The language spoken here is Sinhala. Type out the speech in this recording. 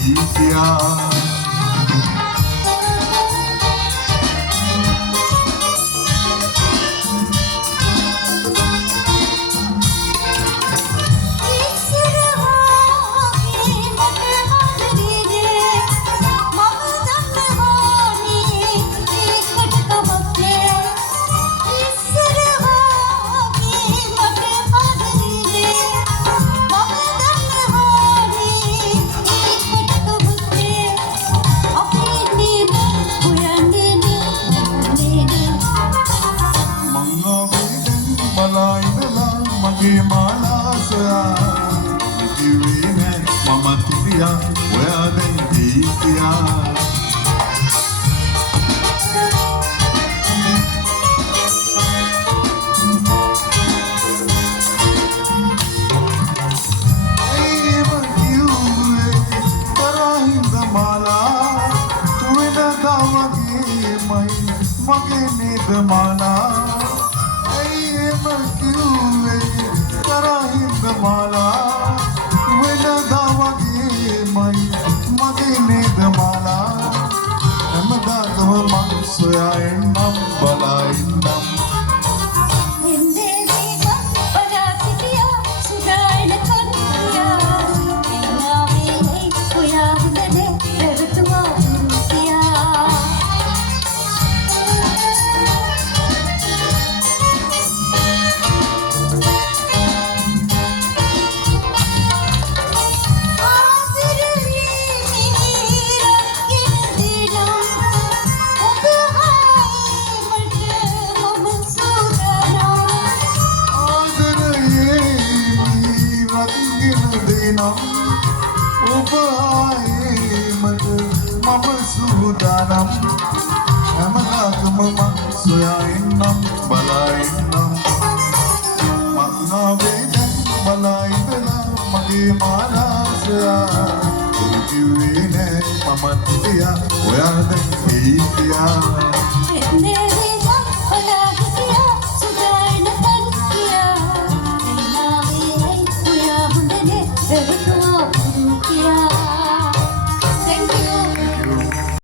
කියා මගේ මාලා සොයා කිව්වේ නෑ මම තිබියා ඔයා දැන් දී කියා ඒව කිව්වේ තරහින්ද මාලා වෙනදා වගේමයි මගේ නේද මාලා ඒව කිව්වේ තරහින්ද මාලා වෙනදා වගේමයි මගේ නේද මාලා හැමදාම මං සොයා එන්නම් බලා ඉන්නම් ඔබ ආයේමට මම සූදානම් හැමදාකම මං සොයා එන්නම් බලා ඉන්නම් මං ආවේ දැන් බලා ඉඳලා මගේ මාලා සොයා කිව්වේ නෑ මම තිබියා ඔයා